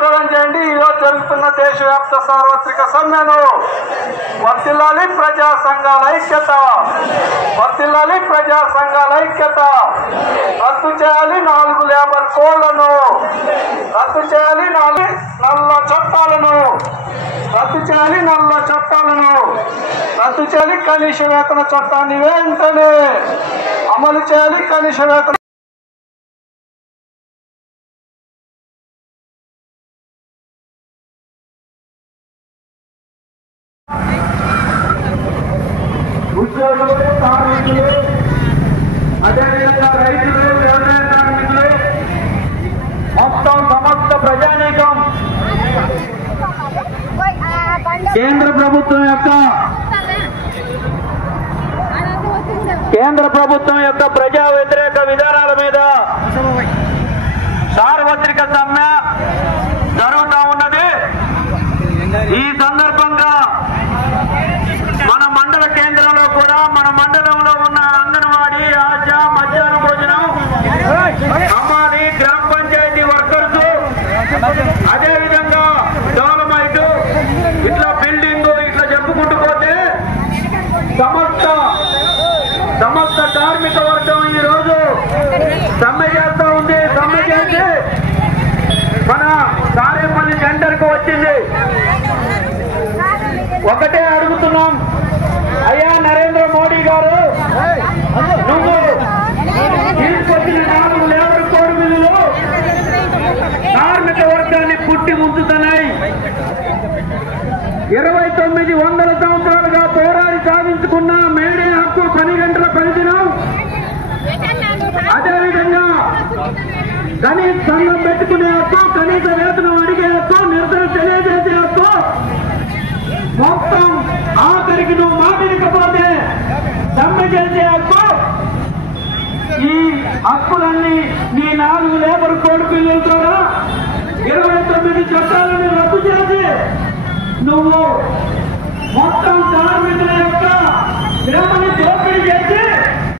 జయప్రదం చేయండి. ఈరోజు జరుగుతున్న దేశవ్యాప్త సార్వత్రిక సమ్మెను. వర్ధిల్లాలి ప్రజా సంఘాల ఐక్యత, వర్ధిల్లాలి ప్రజా సంఘాల ఐక్యత. రద్దు చేయాలి 4 లేబర్ కోడ్లను, రద్దు చేయాలి నల్ల చట్టాలను, రద్దు చేయాలి నల్ల చట్టాలను, రద్దు చేయాలి కనీస వేతన చట్టాన్ని వెంటనే అమలు చేయాలి. కనీస వేతన ఉద్యోగులు, కార్మికులు, అదేవిధంగా రైతులు, వ్యవసాయ కార్మికులు, మొత్తం సమస్త ప్రజానీకం కేంద్ర ప్రభుత్వం యొక్క ప్రజా వ్యతిరేక విధానాల మీద సార్వత్రిక సమ్మె జరుగుతూ ఉన్నది. ఈ సందర్భంగా మన మండల కేంద్రంలో కూడా మన మండలంలో ఉన్న అంగన్వాడీ, ఆశా, మధ్యాహ్న భోజనం, అమ్మాలి, గ్రామ పంచాయతీ వర్కర్స్, అదేవిధంగా డెవలప్మెంట్, ఇట్లా బిల్డింగ్, ఇట్లా చెప్పుకుంటూ పోతే సమస్త కార్మిక వర్గం ఈ రోజు సమ్మె చేస్తూ ఉంది. సమ్మె చేసి మన సారేపల్లి సెంటర్ కు వచ్చింది. ఒకటే అడుగుతున్నాం, అయ్యా నరేంద్ర మోడీ గారు, నువ్వు తీసుకొచ్చిన 4 లేబర్ కోడ్ బిల్లులు కార్మిక వర్గాన్ని పుట్టి ముంచుతున్నాయి. 2900 సంవత్సరాలుగా పోరాడి సాధించుకున్న మేడే హక్కు, 10 గంటల పనిదినం, అదేవిధంగా కనీస సంఘం పెట్టుకునే హక్కు, కనీస వేతనం అడిగే హక్కు, నిరసన తెలియజేసే హక్కు, మొత్తం ఆఖరికి నువ్వు మాటినకపోతే సమ్మె చేసే హక్కు, ఈ హక్కులన్నీ నీ 4 లేబర్ కోడ్ బిల్లుల ద్వారా 29 చట్టాలను రద్దు చేసి నువ్వు మొత్తం కార్మికుల యొక్క శ్రమని దోపిడీ చేసి